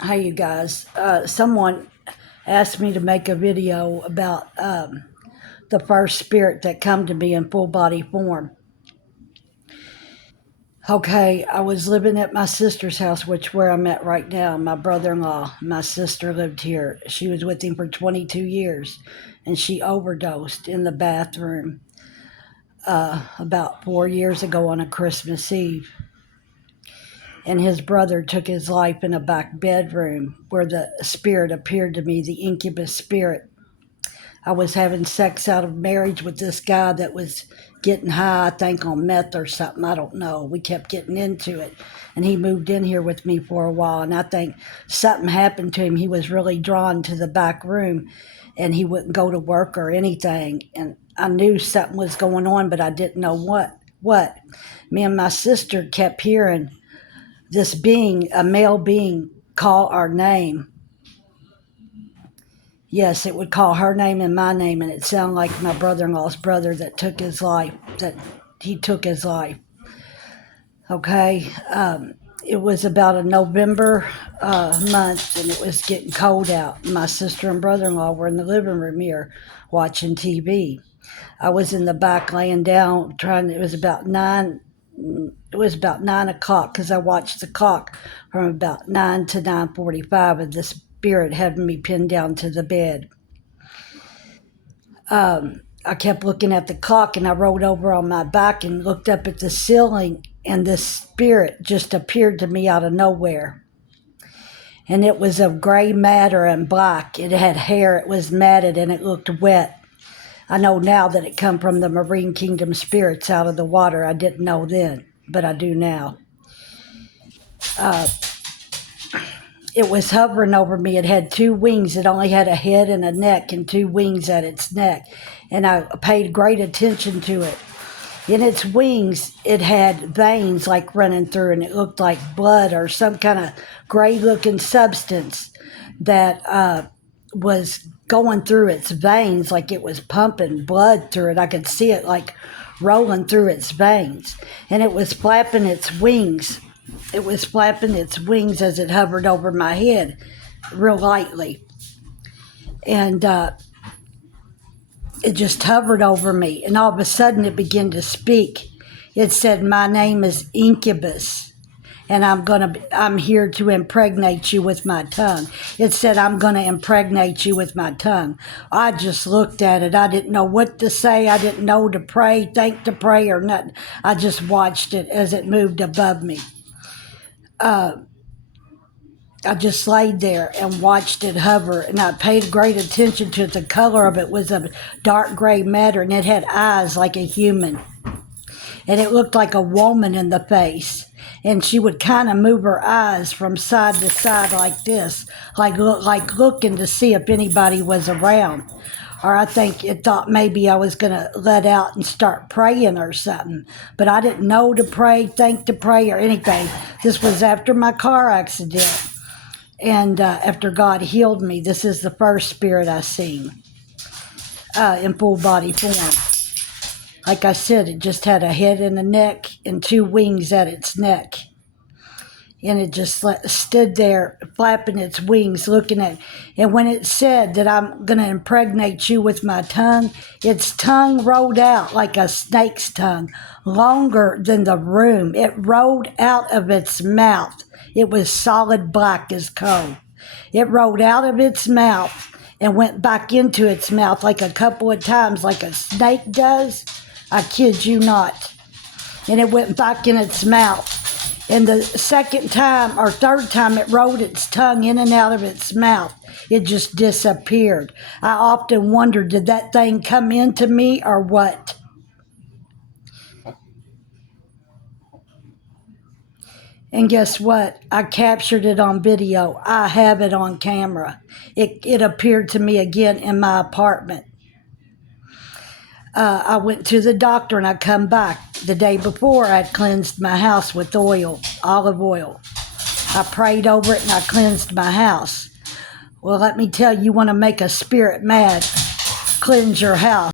Hi, you guys. Someone asked me to make a video about the first spirit that come to me in full body form. Okay, I was living at my sister's house, which where I'm at right now. My brother-in-law, my sister lived here. She was with him for 22 years, and she overdosed in the bathroom about 4 years ago on a Christmas Eve. And his brother took his life in a back bedroom where the spirit appeared to me, the incubus spirit. I was having sex out of marriage with this guy that was getting high, I think on meth or something. I don't know. We kept getting into it. And he moved in here with me for a while. And I think something happened to him. He was really drawn to the back room and he wouldn't go to work or anything. And I knew something was going on, but I didn't know what. Me and my sister kept hearing this being, a male being, call our name. Yes, it would call her name and my name, and it sounded like my brother-in-law's brother that took his life, that he took his life. Okay, it was about a November month, and it was getting cold out. My sister and brother-in-law were in the living room here watching TV. I was in the back laying down trying. It was about 9 o'clock because I watched the clock from about 9 to 9:45, and the spirit having me pinned down to the bed. I kept looking at the clock, and I rolled over on my back and looked up at the ceiling, and this spirit just appeared to me out of nowhere. And it was of gray matter and black. It had hair, it was matted, and it looked wet. I know now that it come from the marine kingdom spirits out of the water. I didn't know then, but I do now. It was hovering over me. It had two wings. It only had a head and a neck and two wings at its neck. And I paid great attention to it. In its wings, it had veins like running through, and it looked like blood or some kind of gray-looking substance that was going through its veins, like it was pumping blood through it. I could see it like rolling through its veins. And it was flapping its wings. It was flapping its wings as it hovered over my head real lightly. And it just hovered over me. And all of a sudden it began to speak. It said, "My name is Incubus, and I'm here to impregnate you with my tongue." It said, "I'm going to impregnate you with my tongue." I just looked at it. I didn't know what to say. I didn't know to pray, to pray or nothing. I just watched it as it moved above me. I just laid there and watched it hover, and I paid great attention to it. The color of it was a dark gray matter, and it had eyes like a human. And it looked like a woman in the face. And she would kind of move her eyes from side to side like this, like looking to see if anybody was around. Or I think it thought maybe I was going to let out and start praying or something. But I didn't know to pray, to pray, or anything. This was after my car accident. And after God healed me, this is the first spirit I seen in full body form. Like I said, it just had a head and a neck and two wings at its neck. And it just stood there flapping its wings, looking at. And when it said that I'm going to impregnate you with my tongue, its tongue rolled out like a snake's tongue, longer than the room. It rolled out of its mouth. It was solid black as coal. It rolled out of its mouth and went back into its mouth like a couple of times, like a snake does. I kid you not. And it went back in its mouth. And the second time or third time it rolled its tongue in and out of its mouth, it just disappeared. I often wondered, did that thing come into me or what? And guess what? I captured it on video. I have it on camera. It appeared to me again in my apartment. I went to the doctor and I come back. The day before, I'd cleansed my house with oil, olive oil. I prayed over it and I cleansed my house. Well, let me tell you, you want to make a spirit mad, cleanse your house.